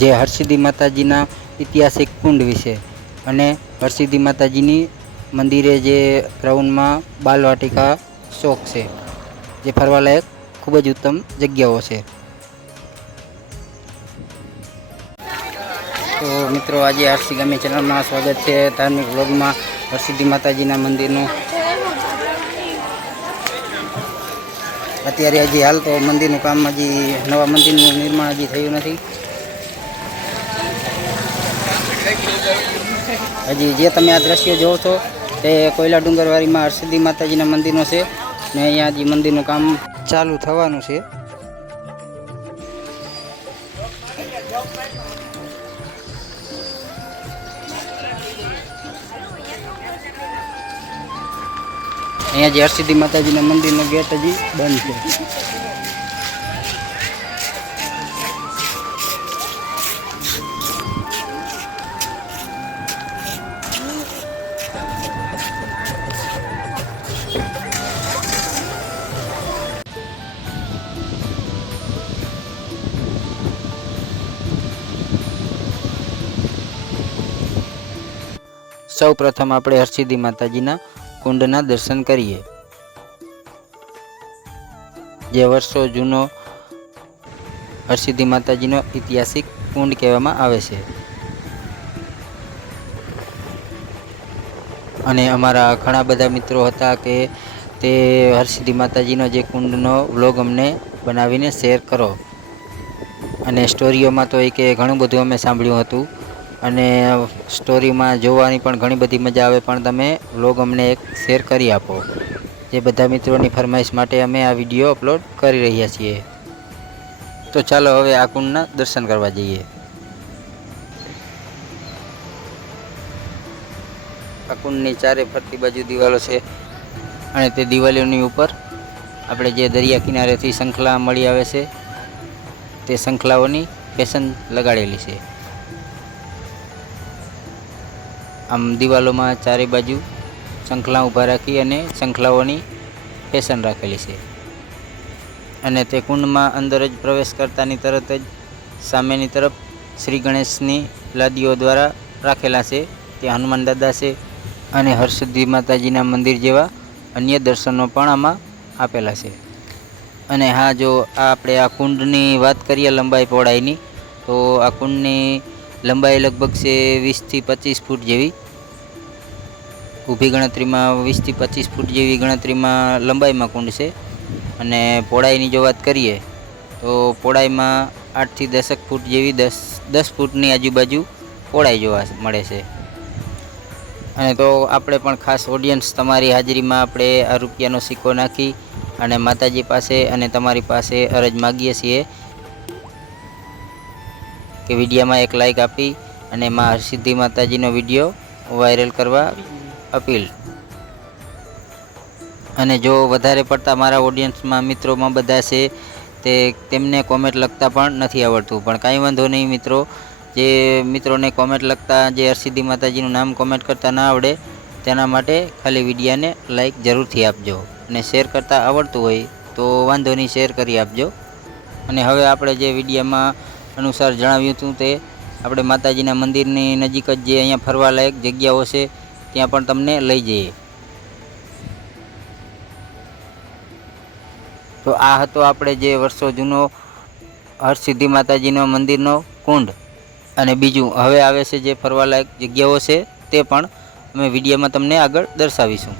જે હરસિદ્ધિ માતાજીના ઐતિહાસિક કુંડ વિશે અને હરસિદ્ધિ માતાજીની મંદિરે જે ગ્રાઉન્ડમાં બાલવાટિકા શોખ છે, જે ફરવાલાયક ખૂબ જ ઉત્તમ જગ્યાઓ છે. તો મિત્રો, આજે આરસી ગામી ચેનલમાં સ્વાગત છે. ધાર્મિક વ્લોગમાં હરસિદ્ધિ માતાજીના મંદિરનું અત્યારે હજી હાલ તો મંદિરનું કામ હજી નવા મંદિરનું નિર્માણ હજી થયું નથી. હજી જે તમે આ દ્રશ્યો જોવો છો તે કોયલા ડુંગરવાડીમાં હરસિદ્ધિ માતાજીના મંદિરનો છે ને અહીંયા હજી મંદિરનું કામ ચાલુ થવાનું છે. અહીંયા જે હરસિદ્ધિ માતાજીના મંદિરનો ગેટ હજી બંધ છે. સૌ પ્રથમ આપણે હરસિદ્ધિ માતાજીના કુંડના દર્શન કરીએ, જે વર્ષો જૂનો હરસિદ્ધિ માતાજીનો ઐતિહાસિક કુંડ કહેવામાં આવે છે. અને અમારા ઘણા બધા મિત્રો હતા કે તે હરસિદ્ધિ માતાજીનો જે કુંડનો વ્લોગ અમને બનાવીને શેર કરો, અને સ્ટોરીઓમાં તો એ કે ઘણું બધું અમે સાંભળ્યું હતું અને સ્ટોરીમાં જોવાની પણ ઘણી બધી મજા આવે, પણ તમે વ્લોગ અમને એક શેર કરી આપો. જે બધા મિત્રોની ફરમાઈશ માટે અમે આ વિડીયો અપલોડ કરી રહ્યા છીએ. તો ચાલો હવે આ કુંડના દર્શન કરવા જઈએ. આ કુંડની ચારે ફરતી બાજુ દિવાલો છે અને તે દિવાલોની ઉપર આપણે જે દરિયા કિનારેથી શંખલા મળી આવે છે તે શંખલાઓની પેશન લગાડેલી છે. આમ દિવાલોમાં ચારે બાજુ શંખલા ઊભા રાખી અને શંખલાઓની પેશન રાખેલી છે. અને તે કુંડમાં અંદર જ પ્રવેશ કરતાની તરત જ સામેની તરફ શ્રી ગણેશની લાદીઓ દ્વારા રાખેલા છે. ત્યાં હનુમાન દાદા છે અને હરસિદ્ધિ માતાજીના મંદિર જેવા અન્ય દર્શનો પણ આમાં આપેલા છે. અને હા, જો આપણે આ કુંડની વાત કરીએ લંબાઈ પહોળાઈની, તો આ કુંડની લંબાઈ લગભગ છે 20 થી 25 ફૂટ જેવી. ઊભી ગણતરીમાં 20 થી 25 ફૂટ જેવી ગણતરીમાં લંબાઈમાં કુંડ છે. અને પહોળાઈની જો વાત કરીએ તો પહોળાઈમાં 8 થી 10 ફૂટ જેવી 10 ફૂટની આજુબાજુ પહોળાઈ જોવા મળે છે. અને તો આપણે પણ ખાસ ઓડિયન્સ તમારી હાજરીમાં આપણે આ રૂપિયાનો સિક્કો નાખી અને માતાજી પાસે અને તમારી પાસે અરજ માગીએ છીએ કે વિડીયોમાં એક લાઈક આપી અને માં હરસિદ્ધિ માતાજીનો વિડીયો વાયરલ કરવા અપીલ. અને જો વધારે પડતા મારા ઓડિયન્સમાં મિત્રોમાં બધા છે તે તેમને કોમેન્ટ લખતા પણ નથી આવડતું, પણ કાંઈ વાંધો નહીં મિત્રો. જે મિત્રોને કોમેન્ટ લખતા જે હરસિદ્ધિ માતાજીનું નામ કોમેન્ટ કરતા ના આવડે તેના માટે ખાલી વિડીયાને લાઈક જરૂરથી આપજો, અને શેર કરતાં આવડતું હોય તો વાંધો નહીં, શેર કરી આપજો. અને હવે આપણે જે વિડીયામાં અનુસાર જણાવ્યું હતું તે આપણે માતાજીના મંદિરની નજીક જ જે અહીંયા ફરવાલાયક જગ્યાઓ છે ત્યાં પણ તમને લઈ જઈએ. તો આ હતો આપણે જે વર્ષો જૂનો હરસિદ્ધિ માતાજીનો મંદિરનો કુંડ. અને બીજું હવે આવે છે જે ફરવાલાયક જગ્યાઓ છે તે પણ અમે વિડીયોમાં તમને આગળ દર્શાવીશું.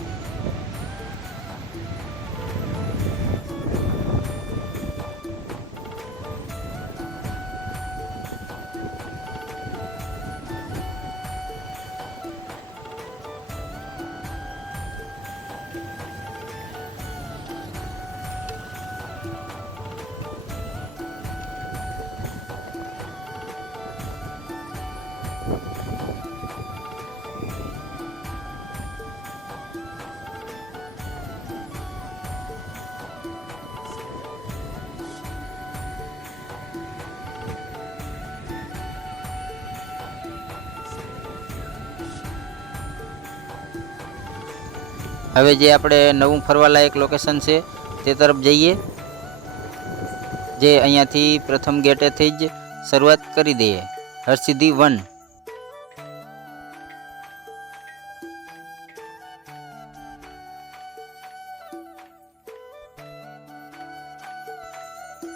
હવે જે આપણે નવું ફરવાલાયક લોકેશન છે તે તરફ જઈએ. જે અહીંયાથી પ્રથમ ગેટેથી જ શરૂઆત કરી દઈએ. હરસિદ્ધિ 1.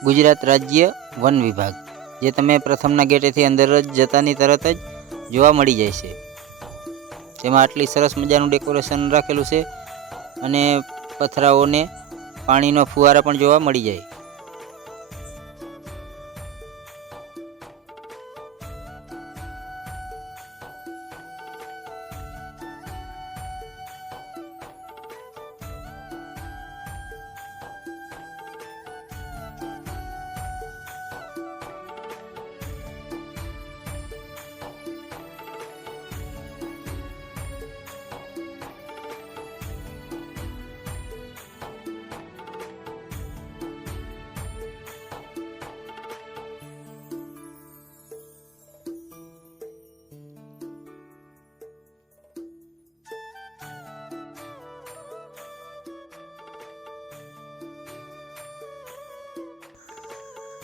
ગુજરાત રાજ્ય વન વિભાગ, જે તમે પ્રથમના ગેટેથી અંદર જ જતાની તરત જ જોવા મળી જાય છે. તેમાં આટલી સરસ મજાનું ડેકોરેશન રાખેલું છે અને પથરાઓને પાણીનો ફુવારા પણ જોવા મળી જાય.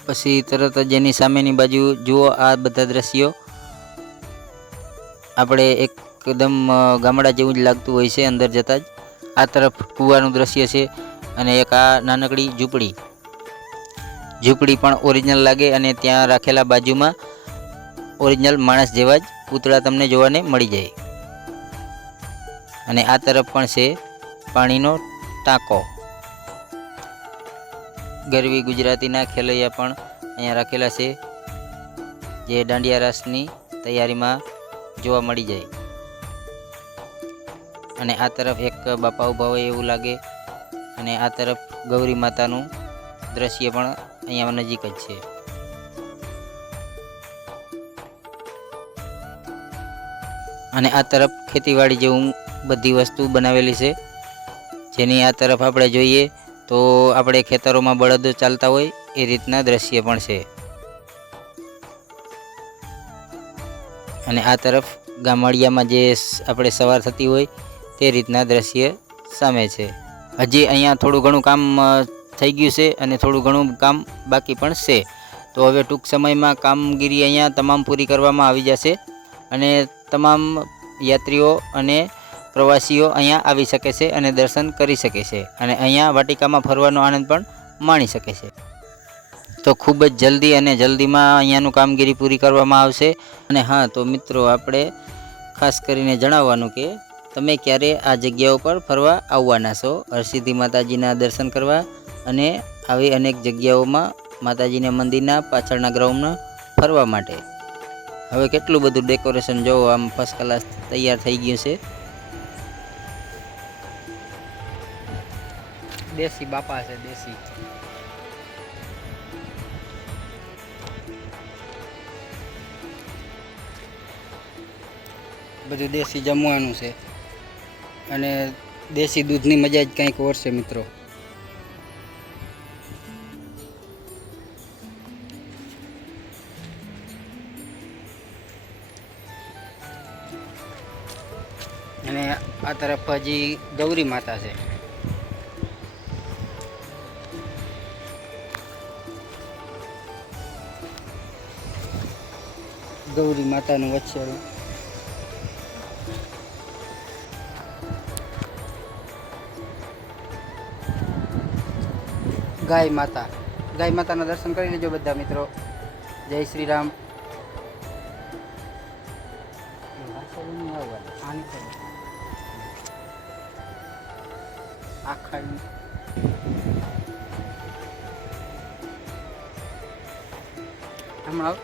પછી તરત જ એની સામેની બાજુ જુઓ, આ બધા દ્રશ્યો આપણે એકદમ ગામડા જેવું જ લાગતું હોય છે અંદર જતાં જ. આ તરફ કૂવાનું દ્રશ્ય છે અને એક આ નાનકડી ઝૂંપડી પણ ઓરિજિનલ લાગે અને ત્યાં રાખેલા બાજુમાં ઓરિજિનલ માણસ જેવા જ પૂતળા તમને જોવાને મળી જાય. અને આ તરફ પણ છે પાણીનો ટાંકો. ગરવી ગુજરાતીના ખેલૈયા પણ અહીંયા રાખેલા છે, જે દાંડિયા રાસની તૈયારીમાં જોવા મળી જાય. અને આ તરફ એક બાપા ઊભા હોય એવું લાગે અને આ તરફ ગૌરી માતાનું દ્રશ્ય પણ અહીંયા નજીક જ છે. અને આ તરફ ખેતીવાડી જેવું બધી વસ્તુ બનાવેલી છે, જેની આ તરફ આપણે જોઈએ તો આપણે ખેતરોમાં બળદો ચાલતા હોય એ રીતના દ્રશ્ય પણ છે. અને આ તરફ ગામડિયામાં જે આપણે સવાર થતી હોય તે રીતના દ્રશ્ય સામે છે. હજી અહીંયા થોડું ઘણું કામ થઈ ગયું છે અને થોડું ઘણું કામ બાકી પણ છે. તો હવે ટૂંક સમયમાં કામગીરી અહીંયા તમામ પૂરી કરવામાં આવી જશે અને તમામ યાત્રીઓ અને પ્રવાસીઓ અહીંયા આવી શકે છે અને દર્શન કરી શકે છે અને અહીંયા વાટિકામાં ફરવાનો આનંદ પણ માણી શકે છે. તો ખૂબ જ જલ્દી અને જલ્દીમાં અહીંયાનું કામગીરી પૂરી કરવામાં આવશે. અને હા, તો મિત્રો આપણે ખાસ કરીને જણાવવાનું કે તમે ક્યારે આ જગ્યાઓ પર ફરવા આવવાના છો, હરસિદ્ધિ માતાજીના દર્શન કરવા અને આવી અનેક જગ્યાઓમાં માતાજીના મંદિરના પાછળના ગ્રાઉન્ડમાં ફરવા માટે. હવે કેટલું બધું ડેકોરેશન જોવો, આમ ફર્સ્ટ ક્લાસ તૈયાર થઈ ગયું છે. દેશી બાપા છે, દેશી. બધું દેશી જમવાનું છે અને દેશી દૂધની મજા જ કંઈક ઓર છે મિત્રો. અને આ તરફ હજી ગૌરી માતા છે. ગૌરી માતાનું વચ્ચેનું ગાય માતાના દર્શન કરી લેજો બધા મિત્રો. જય શ્રી રામ. હમણાં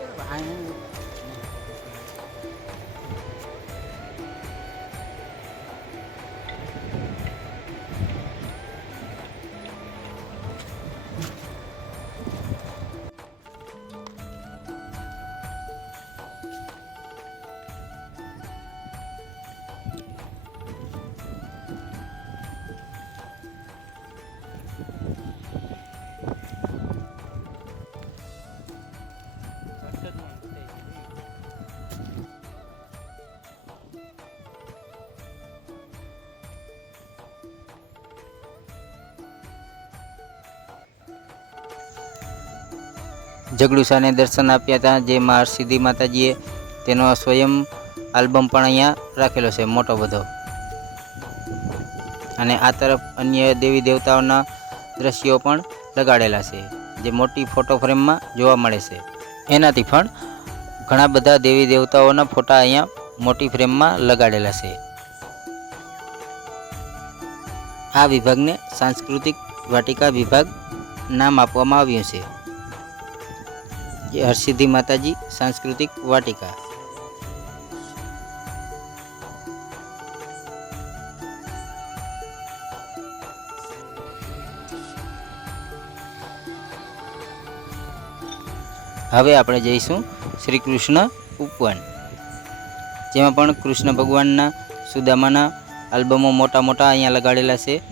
જગડુસાને દર્શન આપ્યા હતા, જેમાં હરસિદ્ધિ માતાજીએ તેનો સ્વયં આલ્બમ પણ અહીંયા રાખેલો છે મોટો બધો. અને આ તરફ અન્ય દેવી દેવતાઓના દ્રશ્યો પણ લગાડેલા છે, જે મોટી ફોટો ફ્રેમમાં જોવા મળે છે. એનાથી પણ ઘણા બધા દેવી દેવતાઓના ફોટા અહીંયા મોટી ફ્રેમમાં લગાડેલા છે. આ વિભાગને સાંસ્કૃતિક વાટિકા વિભાગ નામ આપવામાં આવ્યું છે, જે હરસિદ્ધિ માતાજી સાંસ્કૃતિક વાટિકા. હવે આપણે જઈશું શ્રી કૃષ્ણ ઉપવન, જેમાં પણ કૃષ્ણ ભગવાનના સુદામાના આલ્બમો મોટા મોટા અહીંયા લગાડેલા છે.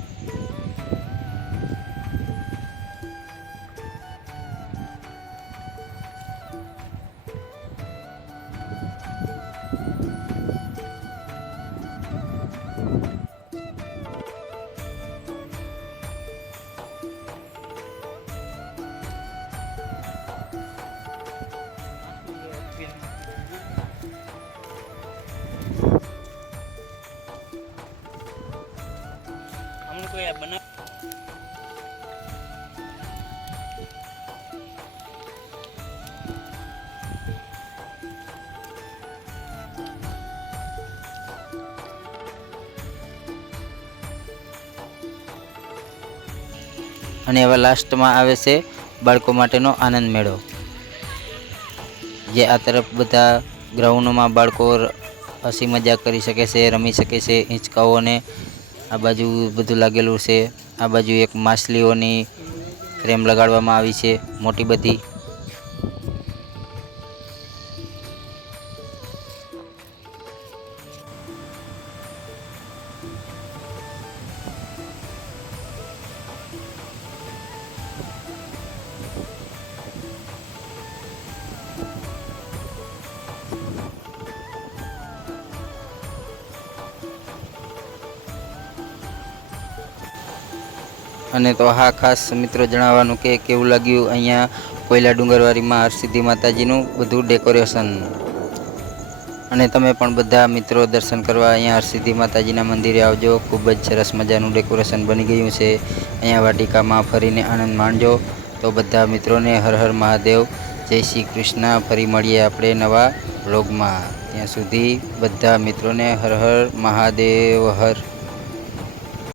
અને એવા લાસ્ટમાં આવે છે બાળકો માટેનો આનંદ મેળો, જે આ તરફ બધા ગ્રાઉન્ડમાં બાળકો હસી મજાક કરી શકે છે, રમી શકે છે. હિંચકાઓને આ બાજુ બધું લાગેલું છે. આ બાજુ એક માછલીઓની ફ્રેમ લગાડવામાં આવી છે મોટી બધી. અને તો હા, ખાસ મિત્રો જણાવવાનું કે કેવું લાગ્યું અહીંયા કોયલા ડુંગરવાડીમાં હરસિદ્ધિ માતાજીનું બધું ડેકોરેશન. અને તમે પણ બધા મિત્રો દર્શન કરવા અહીંયા હરસિદ્ધિ માતાજીના મંદિરે આવજો. ખૂબ જ સરસ મજાનું ડેકોરેશન બની ગયું છે. અહીંયા વાટિકામાં ફરીને આનંદ માણજો. તો બધા મિત્રોને હર હર મહાદેવ, જય શ્રી કૃષ્ણ. ફરી મળીએ આપણે નવા વ્લોગમાં. ત્યાં સુધી બધા મિત્રોને હર હર મહાદેવ હર.